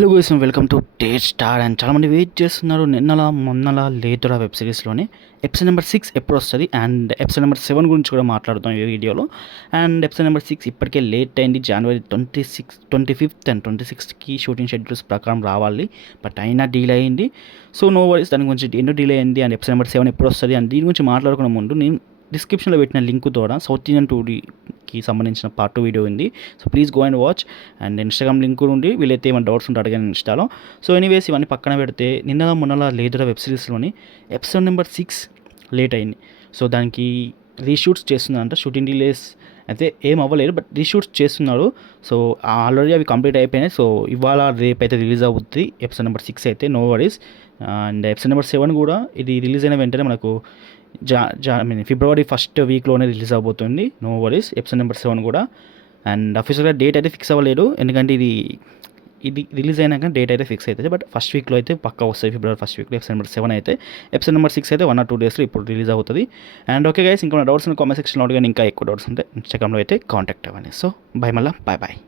Hello guys, welcome to taste star. And చాలామంది wait చేస్తున్నారు మొన్నలా లేదురా వెబ్ సిరీస్లోనే ఎపిసోడ్ నెంబర్ 6 ఎప్పుడు వస్తుంది అండ్ ఎపిసోడ్ నెంబర్ 7 గురించి కూడా మాట్లాడుతాం ఈ వీడియోలో. అండ్ ఎపిసోడ్ నెంబర్ 6 ఇప్పటికే లేట్ అయింది. జనవరి 25th అండ్ 26కి షూటింగ్ షెడ్యూల్స్ ప్రకారం రావాలి, బట్ అయినా డీల్ అయ్యింది. సో నో వరీస్, దాని గురించి ఎందుకు డీల్ అయింది అండ్ ఎపిసోడ్ నెంబర్ 7 ఎప్పుడు వస్తుంది అండ్ దీని గురించి మాట్లాడుకునే ముందు నేను డిస్క్రిప్షన్లో పెట్టిన లింక్ ద్వారా సౌత్ ఇండియన్ 2Dకి సంబంధించిన పార్ట్ 2 వీడియో ఉంది. So please go and watch. And Instagram link కూడా ఉంది, వీళ్ళైతే ఏమైనా డౌట్స్ ఉంటే అడగండి ఇన్స్టాలో. సో ఎనీవేస్, ఇవన్నీ పక్కన పెడితే మొన్నలా లేదురా వెబ్ సిరీస్లోని ఎపిసోడ్ నెంబర్ 6 లేట్ అయింది. సో దానికి రీషూట్స్ చేస్తున్నారంట. షూటింగ్ డిలేస్ అయితే ఏం అవ్వలేదు, బట్ రీషూట్స్ చేస్తున్నారు. సో ఆల్రెడీ అవి కంప్లీట్ అయిపోయినాయి. సో ఇవాళ రేపు అయితే రిలీజ్ అవుతుంది ఎపిసోడ్ నెంబర్ 6 అయితే, no worries. And episode number 7 కూడా ఇది రిలీజ్ అయిన వెంటనే మనకు ఫిబ్రవరి 1st వీక్లోనే రిలీజ్ అవబోతుంది, నో వరీస్. ఎపిసోడ్ నెంబర్ 7 కూడా. అండ్ అఫీషియల్గా డేట్ అయితే ఫిక్స్ అవ్వలేదు, ఎందుకంటే ఇది రిలీజ్ అయినాక డేట్ అయితే ఫిక్స్ అవుతుంది. బట్ ఫస్ట్ వీక్లో అయితే పక్కా వస్తుంది, ఫిబ్రవరి 1st వీక్లో ఎపిసోడ్ నెంబర్ 7 అయితే. ఎపిసోడ్ నెంబర్ 6 అయితే 1 or 2 డేస్లో ఇప్పుడు రిలీజ్ అవుతుంది. అండ్ ఓకే గైస్, ఇంకా డౌట్స్ కామెంట్ సెక్షన్లో అడిగాను, ఇంకా ఎక్కువ డౌట్స్ ఉంటే ఇన్స్టాగ్రామ్లో అయితే కాంటాక్ట్ అవ్వండి. సో బై, మళ్ళీ బాయ్.